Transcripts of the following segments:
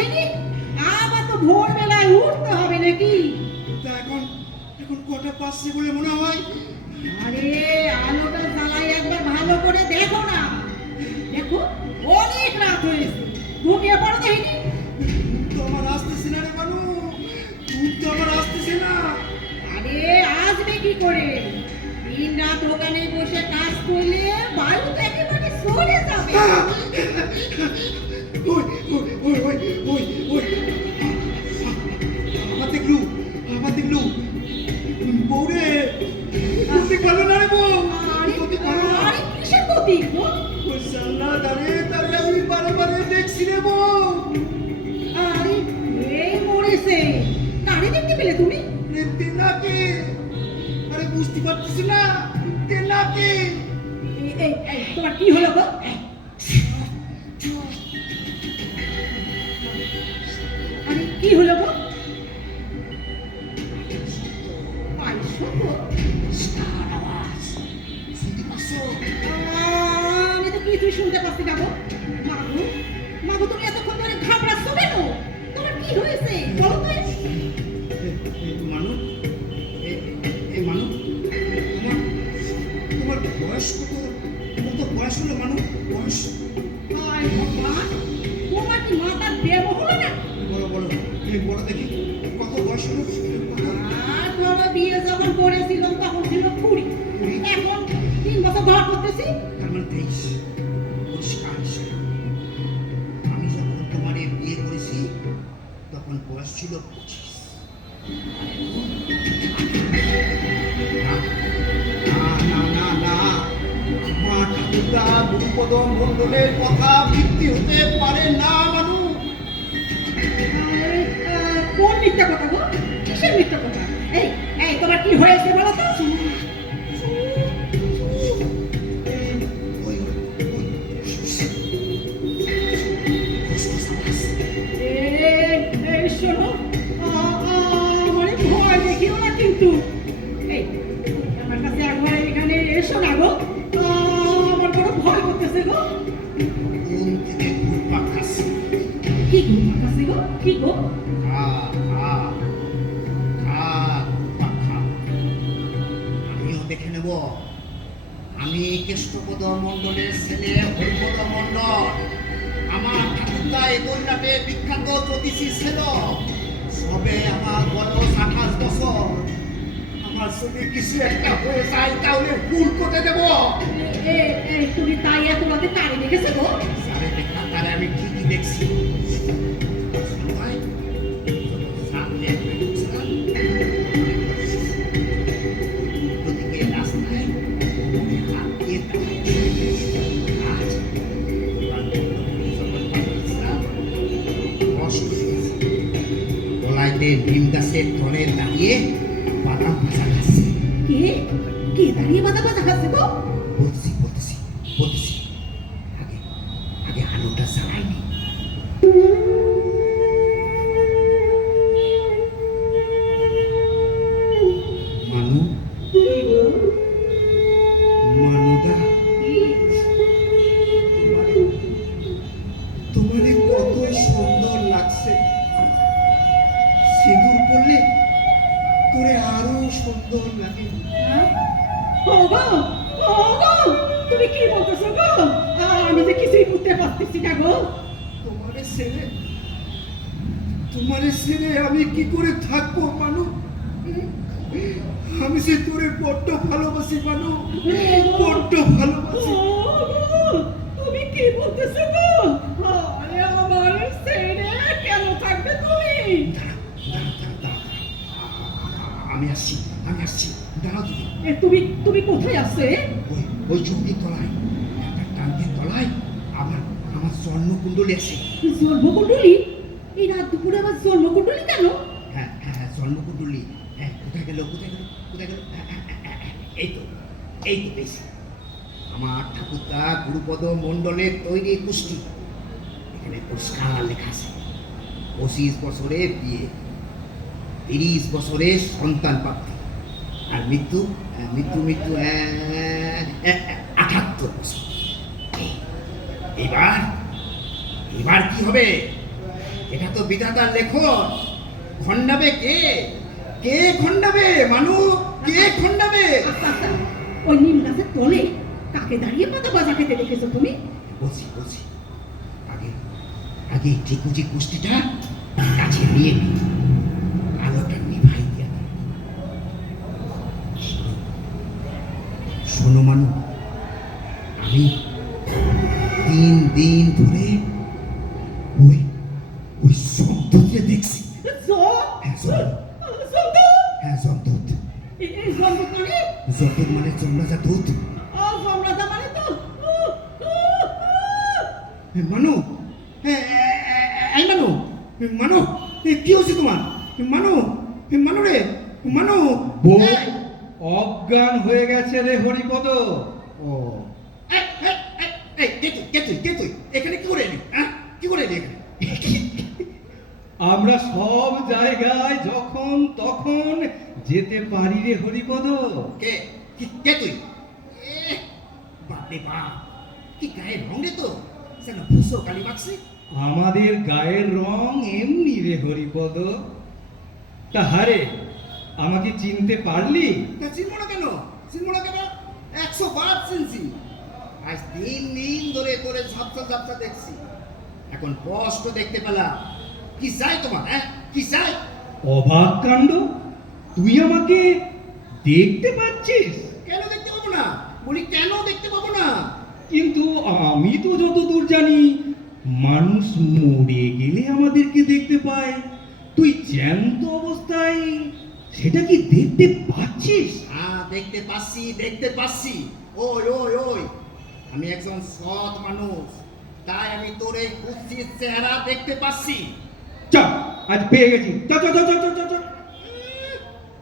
দেখিনি? আবার তো ভোরবেলায় উঠতে হবে নাকি? তা এখন এখন কটা পাচ্ছে বলে মনে হয়? আরে আলোটা জ্বালাই একবার ভালো করে দেখো না। দেখো অনেক রাত হয়েছে, ঘুমিয়ে পড়ো দেখিনি? তো আমার আসতেছে না রে মানু, দুধ তো আমার আসতেছে না। আরে আসবে কি করে? দিন রাত ওখানে বসে কাজ করলে বায়ু তো একেবারে সরে যাবে। ওই ওই ওই ওই ওই ওই আমার দেখলু, আমার দেখলু বউরে বুঝতে পারলো না রে বউ, আরে বুঝতে পারলো না। আরে কিসের গতি গো? ওই সাল্লা দাঁড়িয়ে দাঁড়িয়ে আমি বারে বারে দেখছি রে বউ। আরে এই মরেছে, কারে দেখতে পেলে তুমি? তেনাকে, আরে বুঝতে পারতেছি না তেনাকে। এই তোমার কি হলো গো? আরে কি হলো গো? পাইছো গো? আমি তো কিছুই শুনতে পাচ্ছি না গো। মাগো, মাগো তুমি এতক্ষণ ধরে ঘাবড়াচ্ছ কেন? তোমার কি হয়েছে বলো তো? মানু, এই মানু, তোমার তোমার বয়স কত? কত বয়স হলো মানু? বয়স আয় ভগবান, তোমার কি মাথার দেব হলো না? বলো বলো, তুমি বলো দেখি কত বয়স হলো? কত? আর ধরো বিয়ে যখন করেছিলাম তখন ছিল 20, এখন 3 বছর ঘর করতেছি। তার মানে 23। পরিষ্কার হিসাব। আমি যখন তোমার বিয়ে করেছি তখন বয়স ছিল 25। না না না না, আমার ঠাকুরদা গুরুপদ মণ্ডলের কথা ভিত্তি হতে পারে না মানু। কোন মিথ্যা কথা গো? কিসের মিথ্যা কথা? এই এই তোমার কি হয়েছে বলো তো? ওই ওই এই শোনো, আমার ভয় দেখিও না কিন্তু। এই আমার কাছে একবার এখানে এসো না গো, আমার বড় ভয় করতেছে গো। কোন থেকে ঘুরপাক খাচ্ছে? কি গো আমার কাছে গো? কি গো? খা খা খা, ঘুরপাক খা। আমিও দেখে নেব। আমি কেষ্টপদ মণ্ডলের ছেলে হরিপদ মণ্ডল। আমার ঠাকুরদা এই কন্যাটে বিখ্যাত জ্যোতিষী ছিল। সবে আমার বয়স 28 বছর। আমার সঙ্গে কিছু একটা হয়ে যায় তাহলে ভুল করতে দেব। এই তুমি তাই এত রাতে তারে দেখেছো গো? সারে দেখা তারে আমি ঠিকই দেখছি। ভাই, সামনে একটা ঢুকছিলাম। ওদিকে রাস্তায় ওখানে হাত দিয়ে দাঁড়িয়ে। আজ কষ্ট পেয়েছি। গলাইতে নিম গাছের তলে দাঁড়িয়ে বাদাম ভাজা খাচ্ছে। কে কে দাঁড়িয়ে বাদা বাদা খাচ্ছে গো? বলতেছি বলতেছি বলতেছি, আগে আগে আলুটা জ্বালাইনি। মানু, কি গো? মানুদা, কি? তোমারে তোমারে কত সুন্দর লাগছে। সিঁদুর পরলে তোরে আরো সুন্দর লাগে। হ্যাঁ? ওগো, ওগো, তুমি কি বলতেছো গো? আমি তো কিছুই বুঝতে পারতেছি না গো। তোমারে ছেড়ে আমি কি করে থাকবো মানু? আমি সে তোরে বড্ড ভালোবাসি মানু, বড্ড ভালোবাসি। ওগো, তুমি কি বলতেছো গো? আরে আমার ছেড়ে কেন থাকবে তুমি? আমি আসছি, আমি আসছি, দাঁড়াও তুমি। তুমি তুমি কোথায় আসছে? ওই চৌকির তলায়, একটা টাঙ্গের তলায় আমার আমার স্বর্ণকুণ্ডলী আছে। জন্মকুণ্ডলী? এই রাত দুপুরে আবার জন্মকুণ্ডলী কেন? হ্যাঁ হ্যাঁ হ্যাঁ, স্বর্ণকুণ্ডলী। হ্যাঁ, কোথায় গেল কোথায় গেল কোথায় গেল? এই তো, এই তো পেয়েছি। আমার ঠাকুরদা গুরুপদ মণ্ডলের তৈরি কুষ্টি। এখানে পুরস্কার লেখা আছে। 25 বছরে বিয়ে, 30 বছরে সন্তান প্রাপ্তি, আর মৃত্যু মৃত্যু মৃত্যু 78 বছর। এবার এবার কি হবে? এটা তো বিধাতার লেখন। খণ্ডাবে কে? কে খণ্ডাবে মানু? কে খণ্ডাবে? আচ্ছা আচ্ছা, ওই নিম গাছের তলে কাকে দাঁড়িয়ে পাতা বাজা খেতে দেখেছো তুমি? বলছি বলছি, আগে আগে ঠিকুজি কুষ্টিটা কাছে নিয়ে নি, আলোটা নিভাই দিয়া দাও। শোনো মানু, আমি 3 দিন ধরে ওই ওই জন্তুকে দেখছি। হ্যাঁ জন্তুত। জন্তুত মানে জমরাজা দুধ। মানু, এই মানু, মানু, কি হয়েছে তোমার? মানু, মানু রে, মানু। বউ অজ্ঞান হয়ে গেছে রে হরিপদ। ও, কে তুই? এখানে কি করে এলি? হ্যাঁ, কি করে এলি এখানে? আমরা সব জায়গায় যখন তখন যেতে পারি রে হরিপদ। কে তুই? বাপরে বাপ, কি গায়ে রং রে তো, যেন ভুসো কালি মাখছে। আমাদের গায়ের রং এমনি রে হরিপদ। তা হারে, আমাকে চিনতে পারলি? তা চিনবো না কেন? 100 বার চিনছি। আজ 3 দিন ধরে তোরে ঝাপসা দেখছি, এখন স্পষ্ট দেখতে পেলাম। কি চাই তোমার? হ্যাঁ, কি চাই? অবাক কাণ্ড, তুই আমাকে দেখতে পাচ্ছিস? কেন দেখতে পাবো না? বলি কেন দেখতে পাবো না? কিন্তু আমি তো যতদূর জানি মানুষ মরে গেলে আমাদেরকে দেখতে পায়, তুই জ্যান্ত অবস্থায় সেটা কি দেখতে পাচ্ছিস? হ্যাঁ, দেখতে পাচ্ছি। ওই আমি একজন সৎ মানুষ, তাই আমি তোর এই কুৎসিত চেহারা দেখতে পাচ্ছি। চল, আজ পেয়ে গেছি। চল চল চল চল চল চল।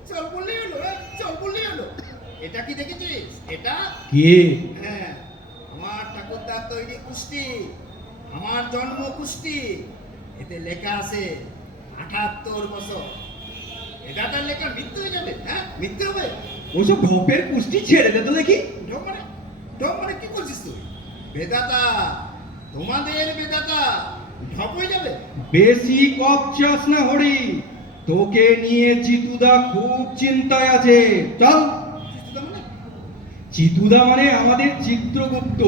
চল বললেই হলো। এটা কি দেখেছিস? এটা কে? হ্যাঁ, আমার ঠাকুরদার তৈরি কুষ্টি, আমার জন্ম কুষ্টি। এতে লেখা আছে 78 বছর। এটা তার লেখা মৃত্যু হয়ে যাবে? হ্যাঁ, মৃত্যু হবে। ওসব ঢোপের কুষ্টি ছেড়ে দে তো দেখি। ঢপ মানে কি করছিস তুই? বেদাতা, তোমাদের বেদাতা ঢপ হয়ে যাবে। বেশি কপচাস না হরি, তোকে নিয়ে চিতুদা খুব চিন্তায় আছে। চল। চিতুদা মানে আমাদের চিত্রগুপ্ত,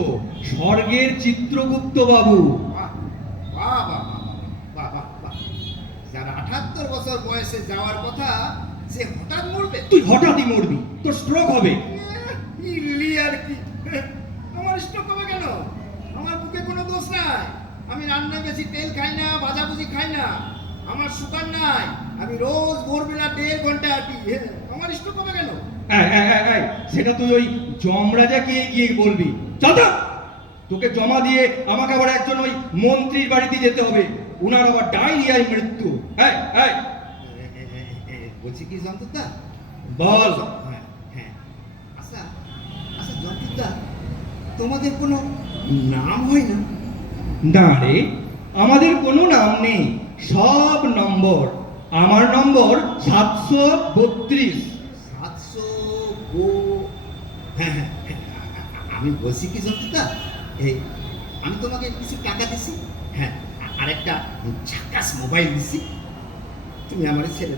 স্বর্গের চিত্রগুপ্ত বাবু। বাহ। যার 78 বছর বয়সে যাওয়ার কথা, সে হঠাৎ মরবে? তুই হঠাৎই মরবি, তোর স্ট্রোক হবে। ইল্লি আর কি, আমার স্ট্রোক হবে কেন? আমার বুকে কোনো দোষ নাই। আমি রান্নায় বেশি তেল খাই না, ভাজাভুজি খাই না, আমার সুগার নাই, আমি রোজ ভোরবেলা 1.5 ঘন্টা হাঁটি। আমার স্ট্রোক হবে কেন? সেটা তুই ওই যমরাজাকে গিয়ে বলবি। চল তো। তোকে জমা দিয়ে আমাকে আবার একজন ওই মন্ত্রীর বাড়িতে যেতে হবে, উনার আবার ডায়রিয়ায় মৃত্যু। বলছি কি জন্তুদা? বল। হ্যাঁ, আচ্ছা জন্তুদা, তোমাদের কোনো নাম হয় না? না রে, আমাদের কোনো নাম নেই, সব নম্বর। আমার নম্বর 732। 700 গো। হ্যাঁ, আমি বলছি কি জন্তুদা, আমি তোমাকে কিছু টাকা দিছি, হ্যাঁ, আর একটা ঝাকাস মোবাইল দিছি। তুমি আমারে ছেড়ে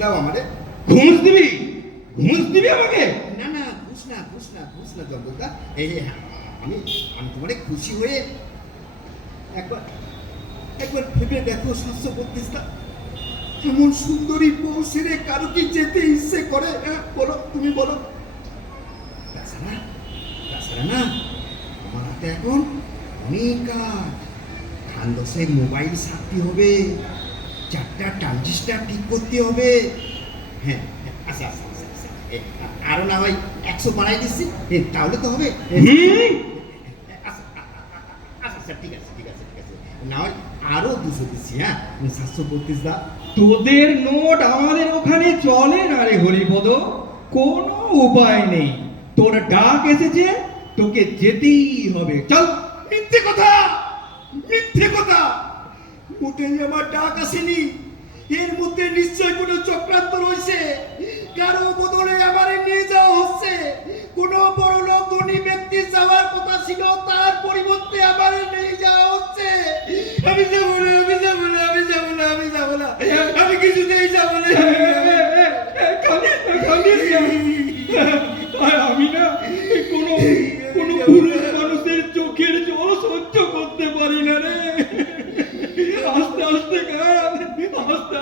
দাও আমারে। ঘুষ দিবি আমাকে? না, ঘুষ না জন্তুদা। আমি তোমারে খুশি হয়ে একবার ভেবে দেখো 732টা। এমন সুন্দরী বউ ছেড়ে কারো কি যেতে ইচ্ছে করে? বলো, তুমি বলো। তাছাড়া না, আমার হাতে এখন অনেক কাজ। খান 10 মোবাইল ছাড়তে হবে, 4টা ট্রানজিস্টার ঠিক করতে হবে। হ্যাঁ, আচ্ছা, আরো না হয় 100 বাড়াই দিচ্ছি, তাহলে তো হবে। আচ্ছা, ঠিক আছে, না হয় আরো 200 দিচ্ছি। হ্যাঁ, 732 দা। তোদের নোট আমাদের ওখানে চলে না রে হরিপদ, কোনো উপায় নেই। তোর ডাক এসেছে, তোকে যেতেই হবে। চল। মিথ্যে কথা। মোটেই আমার ডাক আসেনি। এর মধ্যে নিশ্চয় কোনো চক্রান্ত রয়েছে। কারো বদলে আমারে নিয়ে যাওয়া হচ্ছে। কোনো বড়লোক ধনী ব্যক্তি যাওয়ার কথা ছিল, তার পরিবর্তে আমারে নিয়ে যাওয়া হচ্ছে। আমি যাবো না।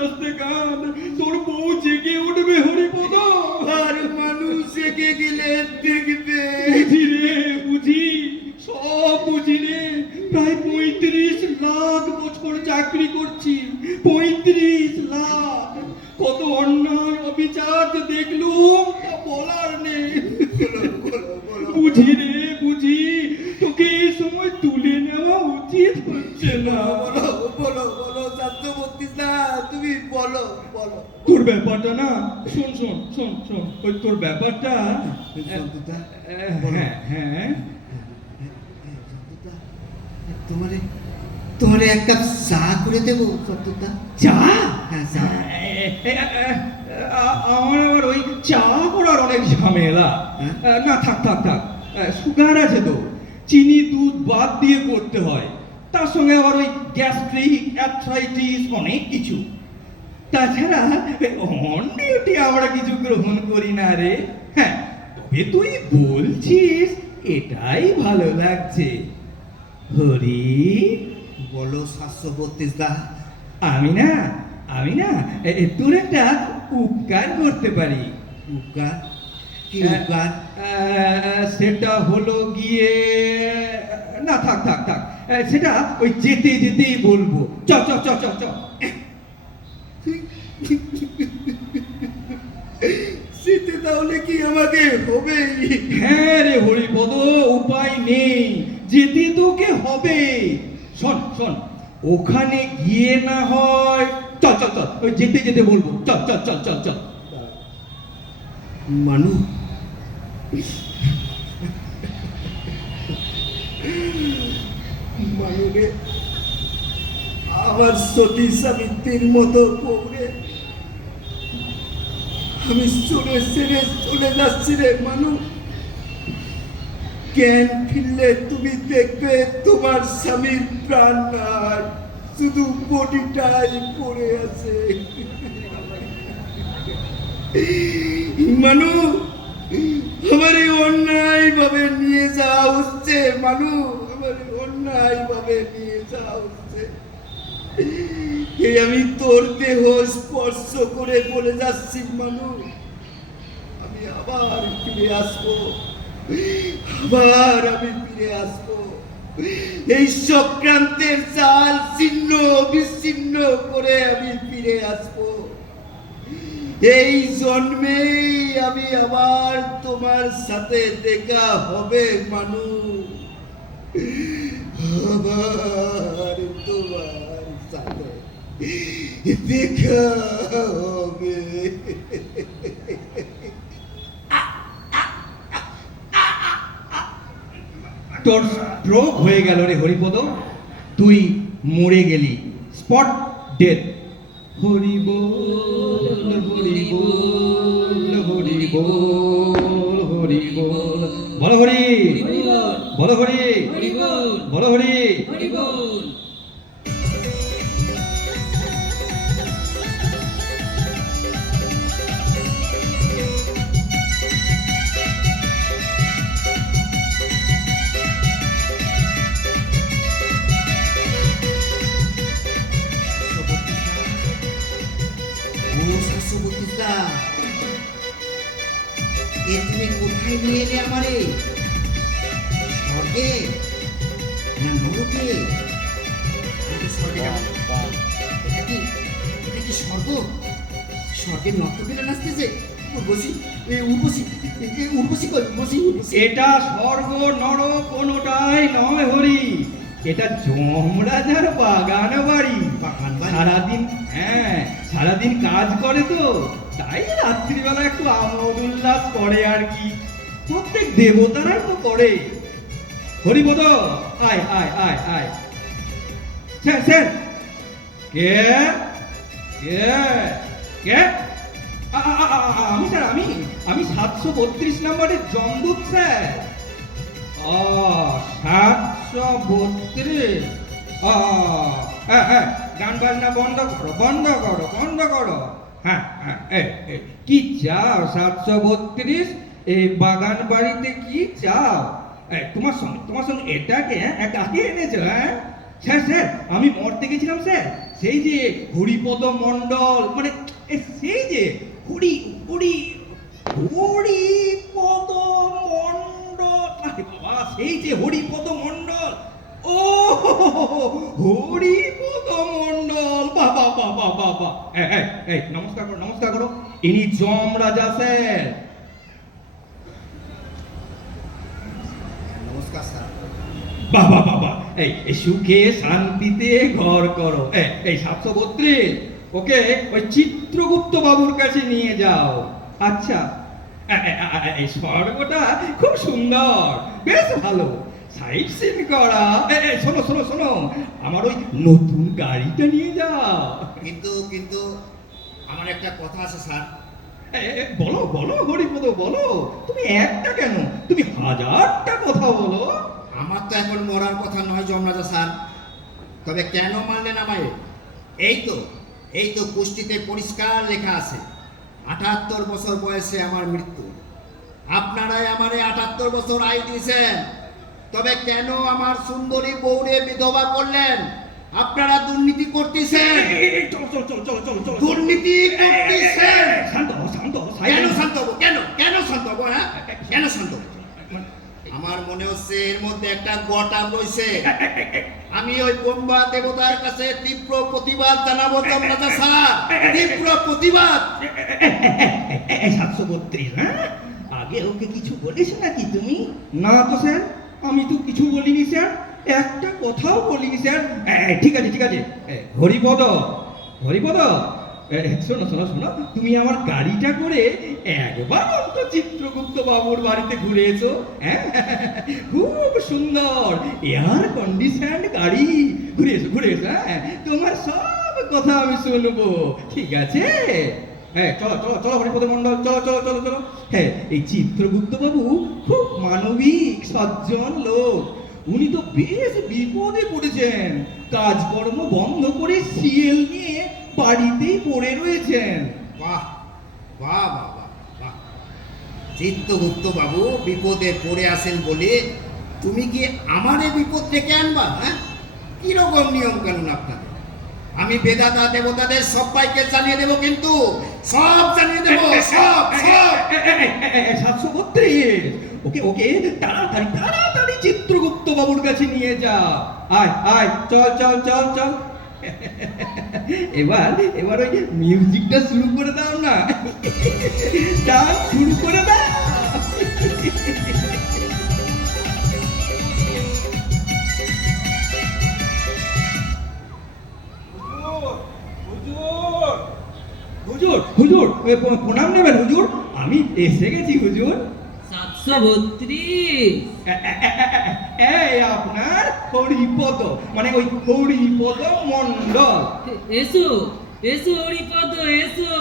আস্তে গান, তোর বউ জেগে উঠবে হরিপদ। আর মানুষ জেগে গেলে দেখবে। বুঝি রে, বুঝি, সব বুঝি রে। প্রায় 35 লাখ বছর চাকরি করছি, 35 লাখ। কত অন্যায় অবিচার যে দেখলুম তা বলার নেই। বুঝি রে, বুঝি, তোকে এই সময় তুলে নেওয়া উচিত হচ্ছে না। বলো বলো বলো ছাত্রবর্তীদা, তুমি বলো বলো। তোর ব্যাপারটা না, শোন শোন শোন শোন, ওই তোর ব্যাপারটা শান্তদা, হ্যাঁ হ্যাঁ, তোমারে তোমারে এক কাপ চা করে দেবো শান্তদা? চা? হ্যাঁ, চা। আমার আবার ওই চা করার অনেক ঝামেলা। না, থাক থাক থাক, সুগার আছে তো, চিনি দুধ বাদ দিয়ে করতে হয়, তার সঙ্গে আবার ওই গ্যাস্ট্রিক, অ্যাথরাইটিস, অনেক কিছু। তাছাড়া অন ডিউটি আমরা কিছু গ্রহণ করি না রে। হ্যাঁ, তবে তুই বলছিস এটাই ভালো লাগছে। হরি, বলো শাস্ত্রবর্তীদা। আমি না তোর একটা উপকার করতে পারি। উপকার? কি উপকার? সেটা হলো গিয়ে, না থাক থাক থাক, সেটা ওই যেতে যেতেই বলবো। চ চ চ চ চ। শীতে তাহলে কি আমাকে হবে? হ্যাঁ রে হরিপদ, উপায় নেই, যেতে তোকে হবে। শোন শোন, ওখানে গিয়ে না হয়, চল চল চল, ওই যেতে যেতে বলবো, চল চল চল চল চল। মানু, মানুরে আমার সতী সাবিত্রীর মতো পৌরে আমি চলে ছেড়ে চলে যাচ্ছি রে মানু। জ্ঞান ফিরলে তুমি দেখবে তোমার স্বামীর প্রাণ নাই, শুধু বডিটাই পড়ে আছে। মানু, আমার এই অন্যায় ভাবে নিয়ে যাওয়া হচ্ছে মানু, আমার অন্যায় ভাবে নিয়ে যাওয়া হচ্ছে। এই আমি তোর দেহ স্পর্শ করে বলে যাচ্ছি মানু, আমি আবার ফিরে আসবো, আবার আমি ফিরে আসবো। এই চক্রান্তের চাল ছিন্ন বিচ্ছিন্ন করে আমি ফিরে আসবো। এই জন্মেই আমি আবার তোমার সাথে দেখা হবে মানু, আবার তোমার সাথে দেখা হবে। তোর স্ট্রোক হয়ে গেল রে হরিপদ, তুই মরে গেলি, স্পট ডেথ। হরি বল, হরি বল, হরি বল, হরি বল। বলো হরি, বলো হরি, বলো হরি। এ তুমি কোথায় নিয়ে এলে আমারে? স্বর্গে না নরকে? আমি স্বর্গে যাব। এটা কি স্বর্গ? স্বর্গে নর্তকীরা নাচতেছে? উর্বশী, উর্বশী। এটা স্বর্গ নরক কোনোটাই নয় হরি, এটা যমরাজার বাগান বাড়ি। বাগান বাড়ি? সারাদিন, হ্যাঁ সারাদিন কাজ করে তো, তাই রাত্রিবেলা একটু আমোদ উল্লাস করে আর কি। প্রত্যেক দেবতারাই তো করে। হরিপদ, আয় আয় আয় আয়। স্যার স্যার, কে কে কে? আমি স্যার, আমি 732 নম্বরের জমদূত স্যার। ও 732। হ্যাঁ হ্যাঁ, গান বাজনা বন্ধ করো বন্ধ করো বন্ধ করো। হ্যাঁ হ্যাঁ, কি চাও 732? এই বাগান বাড়িতে কি চাও? তোমার সঙ্গে এটাকে কাকে এনেছো? হ্যাঁ স্যার স্যার, আমি মরতে গেছিলাম স্যার, সেই যে হরিপদ মণ্ডল, মানে সেই যে হরিপদ মণ্ডল, আরে বাবা, সেই যে হরিপদ মণ্ডল। ও হরিপদ মণ্ডল, বাবা বাবা বাবা। এই নমস্কার করো, নমস্কার করো। ইনি যমরাজা স্যার। নমস্কার স্যার। বাবা বাবা, এই সুখে শান্তিতে ঘর করো। এই 732, ওকে ওই চিত্রগুপ্ত বাবুর কাছে নিয়ে যাও। আচ্ছা, এই স্বর্গটা খুব সুন্দর, বেশ ভালো, সাইট সিন করা। শোনো শোনো শোনো, আমার ওই নতুন গাড়িটা নিয়ে যাও। কিন্তু আমার একটা কথা আছে স্যার। বলো বলো হরিপদ, বলো। তুমি একটা কেন, তুমি 1000টা কথা বলো। আমার তো এখন মরার কথা নয় যমরাজা স্যার, তবে কেন মানলেন আমায়? এই তো কুষ্টিতে পরিষ্কার লেখা আছে 78 বছর বয়সে আমার মৃত্যু। আপনারাই আমারে 78 বছর আয়ু দিয়েছেন, তবে কেন আমার সুন্দরী বউরে বিধবা করলেন? আপনারা দুর্নীতি করতেছেন, চলো চলো চলো চলো চলো চলো। দুর্নীতি করতেছেন। শান্ত হও, শান্ত হও, কেন silent। শান্ত হবো? কেন শান্ত হবো? হ্যাঁ, কেন শান্ত হবো? আমার মনে হচ্ছে এর মধ্যে একটা গটাম রয়েছে। আমি ওই ব্রহ্মা দেবতার কাছে তীব্র প্রতিবাদ জানাবো যমরাজা স্যার, তীব্র প্রতিবাদ। 732, হ্যাঁ? আগে ওকে কিছু বলেছো নাকি তুমি? না তো স্যার, আমি তো কিছু বলিনি স্যার, একটা কথাও বলিনি স্যার। ঠিক আছে ঠিক আছে। হরিপদ, হরিপদ, শোনো শোনো শোনো, তুমি আমার গাড়িটা করে একবার অন্ত চিত্রগুপ্ত বাবুর বাড়িতে ঘুরে এসো। হ্যাঁ, খুব সুন্দর এয়ার কন্ডিশন গাড়ি, ঘুরে এসো ঘুরে এসো। হ্যাঁ, তোমার সব কথা আমি শুনবো, ঠিক আছে? চলো চলো চলো হরিপদ মণ্ডল, চলো চলো চলো চলো। এই চিত্রগুপ্ত বাবু খুব মানবিক সজ্জন লোক, উনি তো বেশ বিপদে পড়েছেন, কাজকর্ম বন্ধ করে সিএল নিয়ে বাড়িতেই পড়ে রয়েছেন। বাহ বাহ বাহ বাহ বাহ। চিত্রগুপ্ত বাবু বিপদে পড়ে আছেন বলে তুমি কি আমারে বিপদ ডেকে আনবা? হ্যাঁ, কিরকম নিয়ম কানুন আপনাদের? আমি বেদাতা দেবতাদের সবাইকে জানিয়ে দেবো, কিন্তু সব জানিয়ে দেবো, সব সব। 732, ওকে ওকে তাড়াতাড়ি তাড়াতাড়ি চিত্রগুপ্ত বাবুর কাছে নিয়ে যা। আয় আয়, চল চল চল চল। এবার ওই মিউজিকটা শুরু করে দাও না, ডান্স শুরু করে দাও। হুজুর হুজুর, প্রণাম নেবেন হুজুর, আমি এসে গেছি হুজুর। 732। এই আপনার হরিপদ, মানে ওই হরিপদ মণ্ডল। এসো এসো হরিপদ, এসো।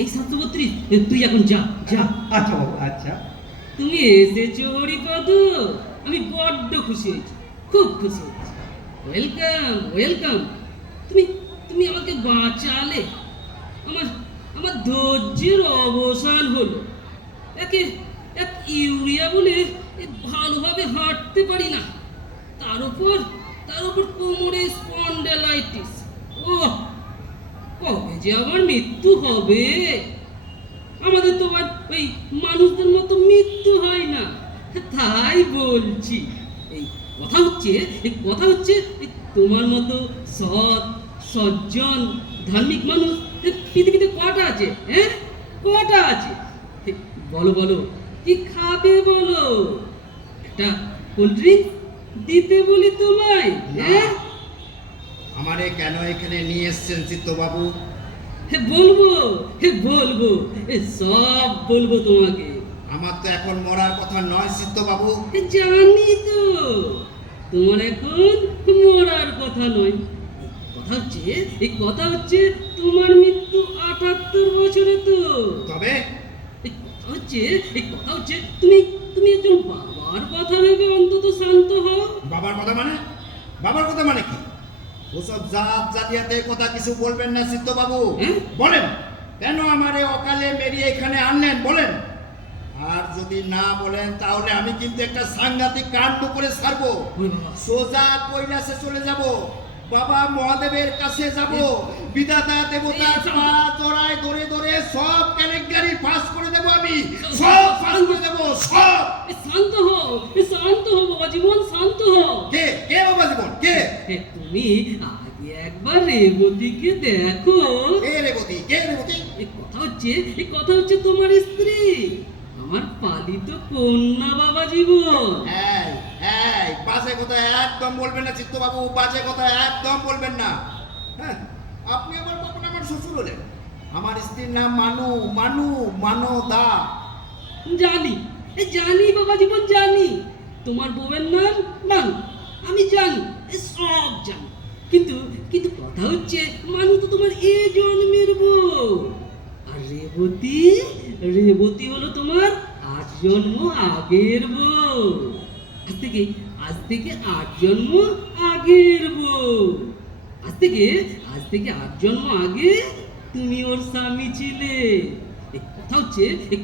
এই 732, তুই এখন যা যা। আচ্ছা বাবু, আচ্ছা। তুমি এসেছো হরিপদ, আমি বড্ড খুশি হয়েছি, খুব খুশি হয়েছি। Welcome welcome. তুমি তুমি আমাকে বাঁচালে, আমার আমার ধৈর্যের অবসান হলো। এক ইউরিয়া বলে ভালোভাবে হাঁটতে পারি না, তার উপর কোমরে স্পন্ডেলাইটিস। ও কবে যে আমার মৃত্যু হবে? আমাদের তো আর ওই মানুষদের মতো মৃত্যু হয় না, তাই বলছি। এই কথা হচ্ছে তোমার মতো সৎ সজ্জন ধার্মিক মানুষ পৃথিবীতে কটা আছে? হ্যাঁ, কটা আছে? বলো বলো, কি খাবে বলো? একটা কোল্ড ড্রিঙ্ক দিতে বলি তোমায়? হ্যাঁ, আমারে কেন এখানে নিয়ে এসছেন চিত্তবাবু? বলবো সব বলবো তোমাকে। আমার তো এখন মরার কথা নয় চিত্তবাবু। জানি তো তোমার এখন মরার কথা নয়। এই কথা হচ্ছে তোমার মৃত্যু 78 বছরে তো। তবে এই কথা হচ্ছে তুমি একজন বাবার কথা ভেবে অন্তত শান্ত হও। বাবার কথা মানে কি? ওসব জাত জালিয়াতের কথা কিছু বলবেন না চিত্তবাবু। বলেন, কেন আমারে অকালে মেরিয়ে এখানে আনলেন বলেন। আর যদি না বলেন তাহলে আমি কিন্তু একটা সাংঘাতিক কাণ্ড করে ছাড়বো, সোজা কৈলাসে চলে যাব। বাবা মহাদেবের কাছে যাব, বিধাতা দেবতার পা জড়ায় ধরে ধরে সব কেলেঙ্কারি ফাঁস করে দেব, আমি সব ফাঁস করে দেব, সব। শান্ত হও, শান্ত হও বাবা জীবন, শান্ত হও। কে কে বাবা জীবন, কে? তুমি আগে একবার রেবতীকে দেখো। কে রেবতী, কে রেবতী? এই কথা হচ্ছে তোমার স্ত্রী, আমার পালিত কন্যা বাবা জীবন। এই এই বাজে কথা একদম বলবেন না চিত্তবাবু, বাজে কথা একদম বলবেন না। হ্যাঁ, আপনি আমার কখন আমার শ্বশুর হলেন? আমার স্ত্রীর নাম মানু, মানু মানদা। জানি, জানি বাবা জীবন, জানি তোমার বউয়ের নাম মানু, আমি জানি, সব জানি। কিন্তু কিন্তু কথা হচ্ছে মানু তো তোমার এ জন্মের বউ, আর রেবতী, রেবতী হলো তোমার 8 জন্ম আগের বউ। আজ থেকে 8 জন্ম আগের বউ। আজ থেকে 8 জন্ম আগে তুমি ওর স্বামী ছিলে। এই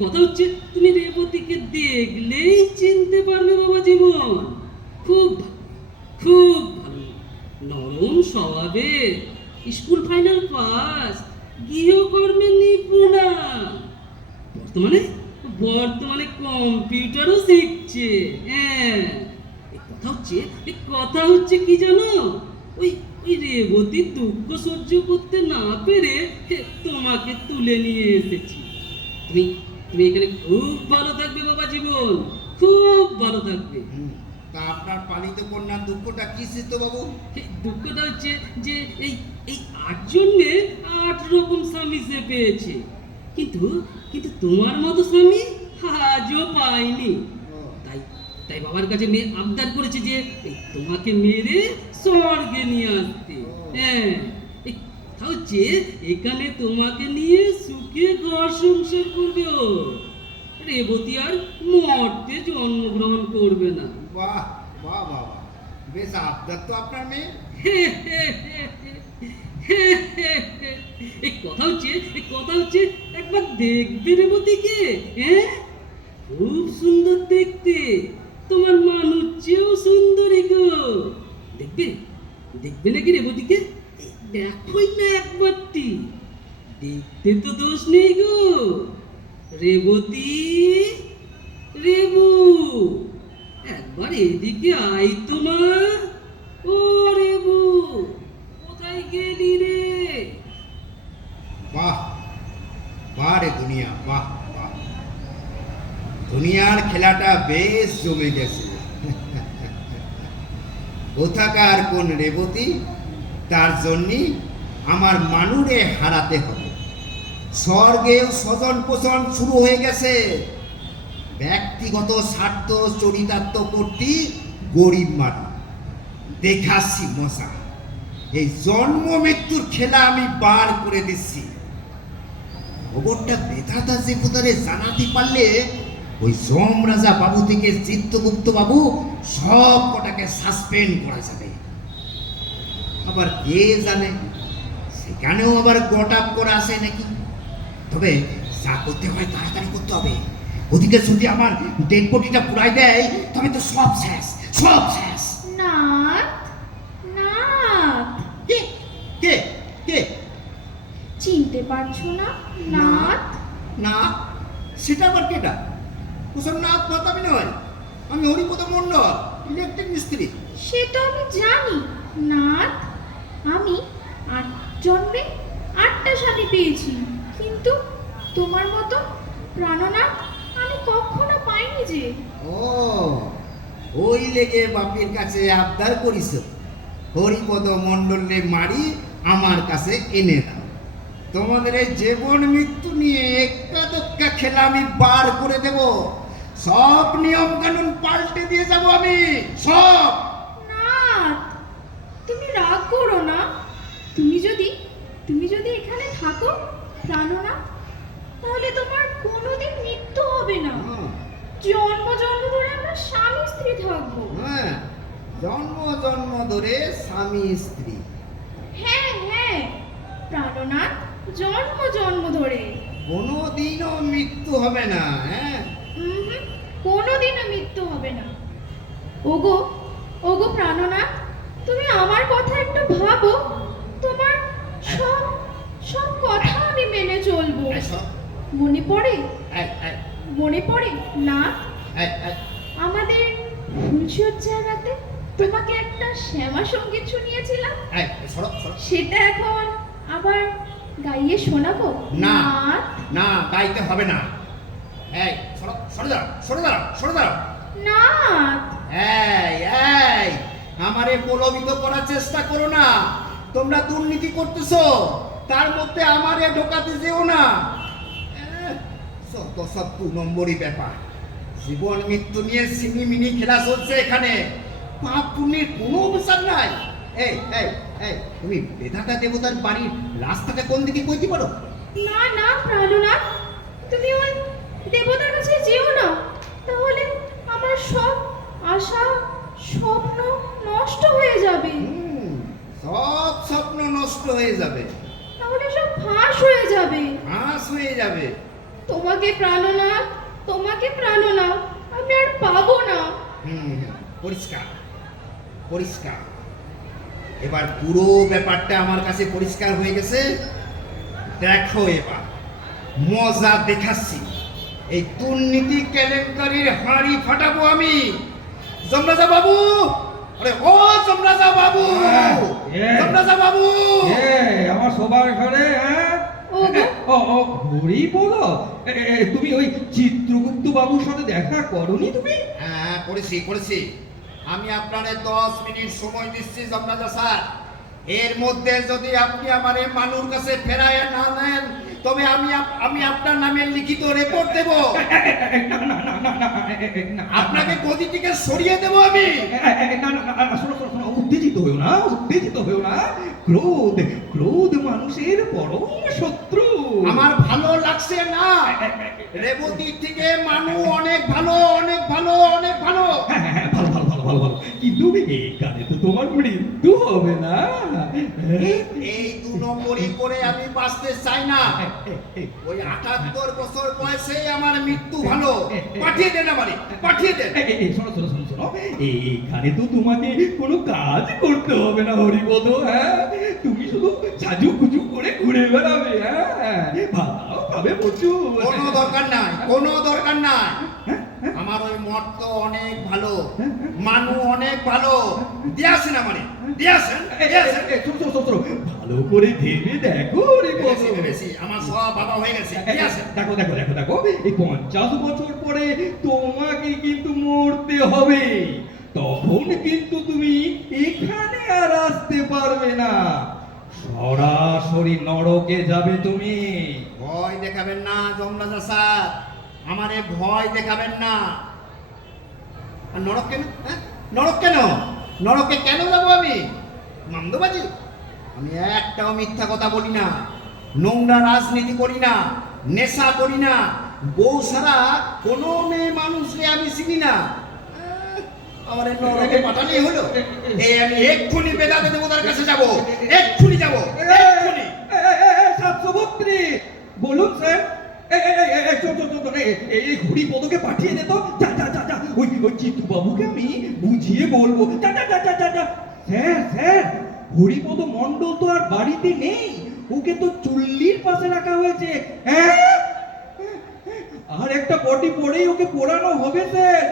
কথা হচ্ছে তুমি রেবতীকে দেখলেই চিনতে পারবে বাবা জীবন। খুব ভালো, খুব ভালো, নরম স্বভাবের, স্কুল ফাইনাল পাস, গৃহকর্মে নিপুণা, বর্তমানে কম্পিউটারও শিখছে। হ্যাঁ, এই কথা হচ্ছে কি জানো, ওই রেবতীর দুঃখ সহ্য করতে না পেরে তোমাকে তুলে নিয়ে এসেছি। তুমি তুমি এখানে খুব ভালো থাকবে বাবা জীবন, খুব ভালো থাকবে। তা আপনার পালিত কন্যার দুঃখটা কি চিত্তবাবু? দুঃখটা হচ্ছে যে এই 8 জন্মে 8 রকম স্বামী সে পেয়েছে, কিন্তু কিন্তু তোমার মতো স্বামী আজও পাইনি। তাই তাই বাবার কাছে মেয়ে আবদার করেছে যে তোমাকে মেরে স্বর্গে নিয়ে আসতে। হ্যাঁ, এই কথা হচ্ছে এখানে তোমাকে নিয়ে সুখে ঘর সংসার করবে ও। রেবতী আর মর্তে জন্মগ্রহণ করবে না। বাহ বাহ বাহ, বেশ আবদার তো আপনার মেয়ে। এই কথা হচ্ছে একবার দেখবে রেবতীকে। হ্যাঁ, খুব সুন্দর দেখতে, তোমার মানুষ চেয়েও সুন্দরী গো। দেখবে নাকি রেবতীকে? দেখোই না একবারটি, দেখতে তো দোষ নেই গো। রেবতী, রেবু, একবার এদিকে আই তো মা। ও রেবু, কোথায় গেলি রে? বাহ বাহ রে দুনিয়া, বাহ বাহ, দুনিয়ার খেলাটা বেশ জমে গেছে। কোথাকার কোন রেবতী, তার জন্যই আমার মানুরে হারাতে হবে। স্বর্গেও স্বজন পোষণ শুরু হয়ে গেছে। ব্যক্তিগত স্বার্থ চরিতার্থ করতে গরিব মানুষ দেখাচ্ছি মশা। এই জন্ম মৃত্যুর খেলা আমি বার করে দিচ্ছি। খবরটা বেধাতা যে কোথারে জানাতে পারলে ওই যমরাজা বাবু থেকে চিত্তগুপ্ত বাবু সব কটাকে সাসপেন্ড করা যাবে। আবার কে জানে সেখানেও আবার গট আপ করা আছে নাকি। তবে যা করতে হয় তাড়াতাড়ি করতে হবে। ওদিকে যদি আমার ডেড বডিটা পুরাই দেয় তবে তো সব শেষ, সব শেষ। নাথ, নাথ, কে কে কে? চিনতে পারছো না? নাথ, না, সেটা আবার কেটা? ওসব নাথ পাতাবি নয়, আমি হরিপদ মণ্ডল, ইলেকট্রিক মিস্ত্রি। সে তো আমি জানি। নাথ, আমি 8 জন্মে 8টা স্বামী পেয়েছি, কিন্তু তোমার মতো প্রাণনাথ আমি কখনো পাইনি যে। ও, ওই লেগে বাপের কাছে আবদার করিস হরিপদ মণ্ডলে মারি আমার কাছে এনে দাও। তোমাদের এই জীবন মৃত্যু নিয়ে একটা দক্কা খেলা আমি বার করে দেব। সব নিয়ম কানুন পাল্টে দিয়ে যাব আমি, সব। নাথ, তুমি রাগ করো না। তুমি যদি এখানে থাকো প্রাণনাথ, তাহলে তোমার কোনোদিন মৃত্যু হবে না। জন্ম জন্ম ধরে আমরা স্বামী স্ত্রী থাকবো। হ্যাঁ, জন্ম জন্ম ধরে স্বামী স্ত্রী। হ্যাঁ হ্যাঁ, প্রাণনাথ, জন্ম জন্ম ধরে কোনোদিনও মৃত্যু হবে না। হ্যাঁ, কোনোদিনও মৃত্যু হবে না। ওগো, ওগো প্রাণনাথ, তুমি আমার কথা একটু ভাবো। তোমার সব সব কথা আমি মেনে চলবো। এই শোনো, মনে পড়ে এই, এই, মনে পড়ে না এই, এই, আমাদের ফুলসজ্জার রাতে তোমাকে একটা শ্যামা সঙ্গীত শুনিয়েছিলাম? এই, সরো, সরো। সেটা এখন আবার গাইয়ে শোনাবো? না। নাথ? না, গাইতে হবে না। এই সরো, সরে দাঁড়াও, সরে দাঁড়াও, সরে দাঁড়াও। নাথ, এই এই আমারে প্রলোভিত করার চেষ্টা করো না। তোমরা দুর্নীতি করতেছো, তার মধ্যে আমারে ঢোকাতে যেও না। সব তো সব 2 নম্বরই ব্যাপার। জীবন মৃত্যু নিয়ে সিনিমিনি খেলা চলছে এখানে। পাপ পুণ্যের কোনো বিচার নাই। এই এই এই তুমি বেধাতা দেবতার বাড়ির রাস্তাটা কোন দিকে কইতে পারো? না না প্রাণনাথ, তুমি ওই দেবতার কাছে যেও না। তাহলে আমার সব আশা স্বপ্ন নষ্ট হয়ে যাবে। সব স্বপ্ন নষ্ট হয়ে যাবে, তাহলে সব ফাঁস হয়ে যাবে। হাঁস হয়ে যাবে। তোমাকে প্রাণনাথ, তোমাকে প্রাণনাথ আমি আর পাবো না। পরিষ্কার পরিষ্কার। এবার পুরো ব্যাপারটা আমার কাছে পরিষ্কার হয়ে গেছে। দেখো এবার মজা দেখাচ্ছি। এই দুর্নীতি কেলেঙ্কারির হাঁড়ি ফাটাবো আমি। যমরাজা বাবু, আরে ও যমরাজা বাবু, যমরাজা বাবু। আমার সবার ঘরে, হ্যাঁ? ওগো। ও ঘুরি বলো। তুমি ওই চিত্রগুপ্ত বাবুর সাথে দেখা করনি তুমি? হ্যাঁ, করেছি। আমি আপনারে 10 মিনিট সময় দিচ্ছি যমরাজা স্যার। এর মধ্যে যদি আপনি আমার মানুর কাছে ফেরায় না নেন, তবে আমি আপনার নামে লিখিত রিপোর্ট দেব। না না না না না, না আপনাকে গদি থেকে সরিয়ে দেব আমি। না না না, শোনো শোনো শোনো, উত্তেজিত হয়েও না। ক্রোধ মানুষের পরম শত্রু। আমার ভালো লাগছে না। রেবতী থেকে মানু অনেক ভালো, অনেক ভালো, অনেক ভালো। হ্যাঁ, ভালো। কিন্তু এখানে তো তোমার মৃত্যু হবে না। এই 2 নম্বরই করে আমি বাঁচতে চাই না। ওই 78 বছর বয়সে আমার মৃত্যু ভালো। পাঠিয়ে দেন আমারে, পাঠিয়ে দেন। শোনো এখানে তো তোমাকে কোনো কাজ করতে হবে না হরিপদ। হ্যাঁ, তুমি শুধু সাজুগুজু করে ঘুরে বেড়াবে। হ্যাঁ, ভালো পাবে প্রচুর। কোনো দরকার নাই। আমার ওই মঠ তো অনেক ভালো, মানু অনেক ভালো। দিয়াছেন আমারে, দিয়াছেন। শোনো, ভালো করে ভেবে দেখো হরিপদ। বেশি আমার সব বাবা হয়ে গেছে। দিয়াছেন। দেখো এই 50 বছর পরে তোমাকে কিন্তু মরতে হবে। তখন কিন্তু তুমি এখানে আর আসতে পারবে না, সরাসরি নরকে যাবে তুমি। ভয় দেখাবেন না যমরাজা স্যার, আমারে ভয় দেখাবেন না। আর নরক কেন? হ্যাঁ, নরকে কেন যাবো আমি? মামদোবাজি, আমি একটাও মিথ্যা কথা বলি না, নোংরা রাজনীতি করি না, নেশা করি না, বউ ছাড়া কোনো মেয়ে মানুষকে আমি চিনি না। আমার নরকে পাঠালেই হলো। আমি এক্ষুনি বেদাতে দেবতার কাছে যাবো, এক্ষুনি যাবো, এক্ষুনি। 732 বলুন স্যার। এই হরিপদকে পাঠিয়ে দে তো। যা ওই চিত্তবাবুকে আমি বুঝিয়ে বলবো। স্যার হরিপদ মণ্ডল তো আর বাড়িতে নেই, ওকে তো চুল্লির পাশে রাখা হয়েছে। হ্যাঁ, আর একটা পটি পরেই ওকে পোড়ানো হবে স্যার।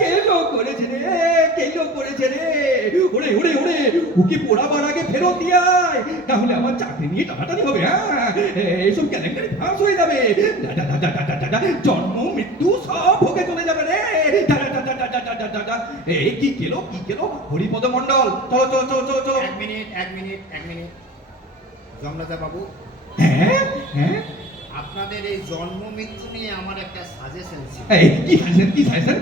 কেলো করেছে রে। ওরে ওকে পোড়াবার আগে ফেরত দিয়ে আয়, তাহলে আমার চাকরি নিয়ে টানাটানি হবে। হ্যাঁ, এইসব ক্যালেন্ডারে ফাঁস হয়ে যাবে। জন্ম মৃত্যু সব ভোগে চলে যাবে রে। কি কেলো হরিপদ মণ্ডল, চলো। এক মিনিট যমরাজা বাবু, হ্যাঁ, আপনাদের এই জন্ম মৃত্যু নিয়ে আমার একটা সাজেশন ছিল। কি সাজেশন?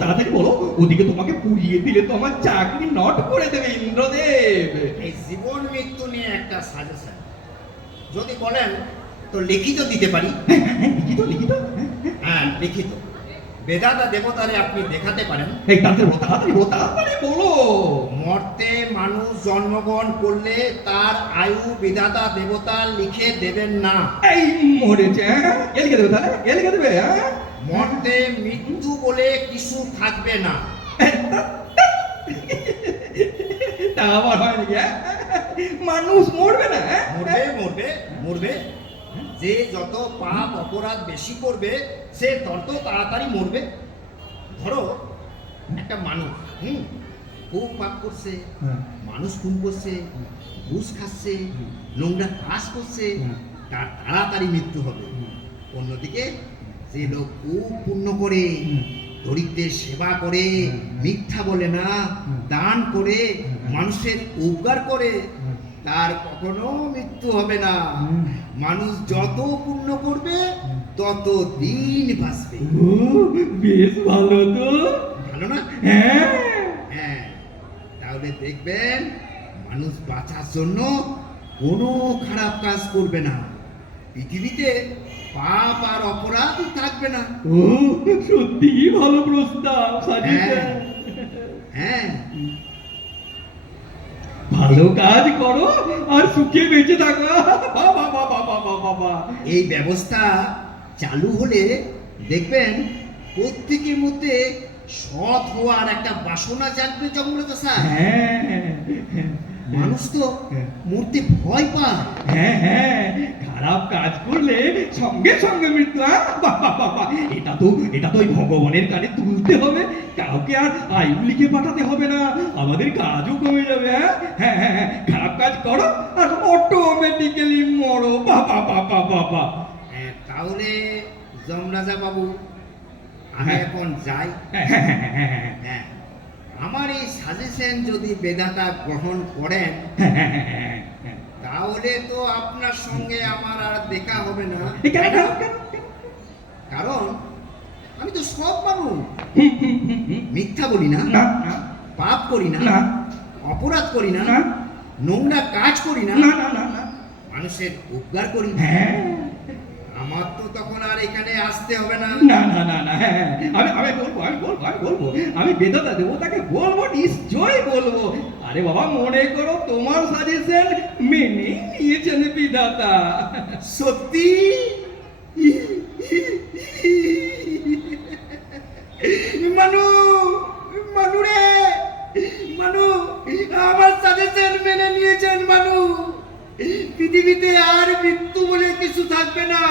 তাড়াতাড়ি বলো। ওদিকে তোমাকে পুড়িয়ে দিলে তো আমার চাকরি নট করে দেবে ইন্দ্রদেব। এই জীবন মৃত্যু নিয়ে একটা সাজেশন যদি বলেন তো লিখিত দিতে পারি। লিখিত। হ্যাঁ, লিখিত। বেদাতা দেবতারে আপনি দেখাতে পারেন। তাড়াতাড়ি বলো। মর্তে মানুষ জন্মগ্রহণ করলে তার আয়ু বিধাতা দেবতা লিখে দেবেন না। এই মরেছে, এ লিখে দেবে। মর্তে মৃত্যু বলে কিছু থাকবে না। তা আবার হয় নাকি হ্যাঁ? মানুষ মরবে না হ্যাঁ? মরবে মরবে মরবে যে যত পাপ অপরাধ বেশি করবে সে তত তাড়াতাড়ি মরবে। ধরো একটা মানুষ খুব পাপ করছে, হ্যাঁ। মানুষ খুন করছে, ঘুষ খাচ্ছে, নোংরা কাজ করছে, তার তাড়াতাড়ি মৃত্যু হবে। অন্যদিকে যে লোক খুব পুণ্য করে, দরিদ্রের সেবা করে, মিথ্যা বলে না, দান করে, মানুষের উপকার করে, তার কখনো মৃত্যু হবে না। মানুষ যত পুণ্য করবে তত দিন বাঁচবে। ও, বেশ ভালো তো ভালো না? হ্যাঁ হ্যাঁ, তাহলে দেখবেন মানুষ বাঁচার জন্য কোনো খারাপ কাজ করবে না। পৃথিবীতে পাপ আর অপরাধ থাকবে না। ও সত্যি ভালো প্রস্তাব সাজিয়েছেন। হ্যাঁ, ভালো কাজ করো আর সুখে বেঁচে থাকো। বাবা বাবা বাবা বাবা এই ব্যবস্থা চালু হলে দেখবেন প্রত্যেকের মধ্যে সৎ হওয়ার একটা বাসনা জাগবে জঙ্গলদশা। হ্যাঁ মানুষ তো মরতে ভয় পায়। হ্যাঁ হ্যাঁ খারাপ কাজ করলে সঙ্গে সঙ্গে মৃত্যু। বাবা বাবা এটা তো ওই ভগবানের কানে তুলতে হবে। কাউকে আর আয়ু লিখে পাঠাতে হবে না, আমাদের কাজও কমে যাবে। হ্যাঁ হ্যাঁ হ্যাঁ খারাপ কাজ করো আর অটোমেটিক্যালি মরো। বাবা বাবা বাবা হ্যাঁ, তাহলে যমরাজা বাবু আমি হ্যাঁ। এখন যাই। হ্যাঁ হ্যাঁ হ্যাঁ হ্যাঁ হ্যাঁ হ্যাঁ, আমার এই সাজেশন যদি বেদাটা গ্রহণ করেন হ্যাঁ হ্যাঁ হ্যাঁ হ্যাঁ হ্যাঁ। তাহলে তো আপনার সঙ্গে আমার আর দেখা হবে না। কেন কেন কেন কারণ আমি তো সব মানুষ, মিথ্যা বলি না, না না পাপ করি না, না অপরাধ করি না, না নোংরা কাজ করি না, না না না না মানুষের উপকার করি। হ্যাঁ আমার তো তখন আর এখানে আসতে হবে না। না না না না হ্যাঁ আমি বলবো আমি বেদাতা দেবো তাকে বলবো, নিশ্চয়ই বলবো। আরে বাবা মনে করো তোমার সাজেশন মেনে নিয়েছেন বিধাতা। সত্যি? মানু, মানু রে, মানু, আমার সাজেশন মেনে নিয়েছেন মানু। পৃথিবীতে আর মৃত্যু বলে কিছু থাকবে না।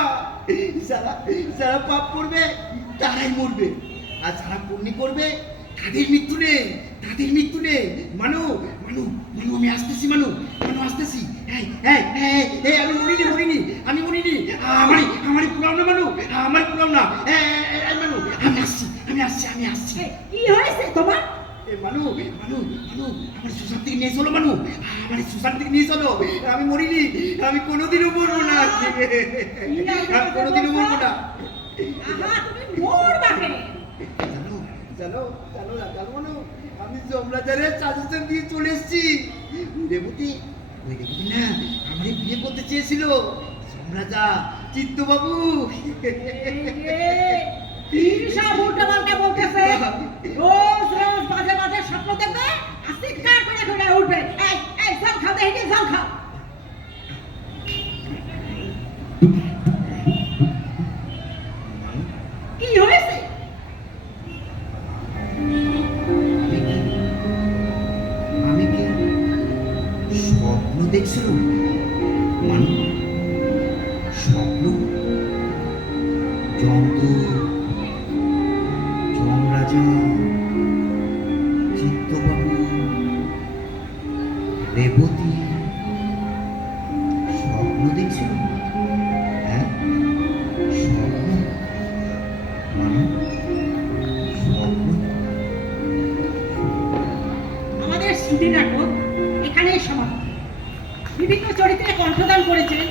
যারা পাপ করবে তারাই মরবে, আর যারা পুণ্য করবে তাদের মৃত্যু নেই, তাদের মৃত্যু নেই। মানু, মানু, মানু, আমি আসতেছি মানু, মানু আসতেছি। এই এই এই এই আমি মরিনি আমি মরিনি। আমারই পুরাম না মানু, আমার পুরাম না। এই মানু, আমি আসছি। কি হয়েছে তোমার? মানু, মানু, মানু, আমার সুসান থেকে নিয়ে চলো মানু, আমার সুসান থেকে নিয়ে চলো। আমি মরিনি, আমি কোনোদিনও মরবো না, আমি কোনোদিনও মরবো না। আহা, তুমি মরবা কেন? জানো মানু, আমি যমরাজারের সাজেশন দিয়ে চলে এসেছি। রেবতী না আমাকে বিয়ে করতে চেয়েছিল যমরাজা চিত্তবাবু। কি সব উল্টোপাল্টা বলতেছে? রোজ রোজ মাঝে মাঝে স্বপ্ন দেখবে আর চিৎকার করে করে উঠবে। এই জল খাও, দেখি জল খাও। কি হয়েছে? আমি কি স্বপ্ন দেখছিলাম মানু? স্বপ্ন? যমরাজা চিত্তবাবু, রেবতী, স্বপ্ন দেখছিল? হ্যাঁ, স্বপ্ন মানু, স্বপ্ন। আমাদের সিদ্ধি নাটক এখানেই সমাপ্ত। বিভিন্ন চরিত্রে কণ্ঠদান করেছেন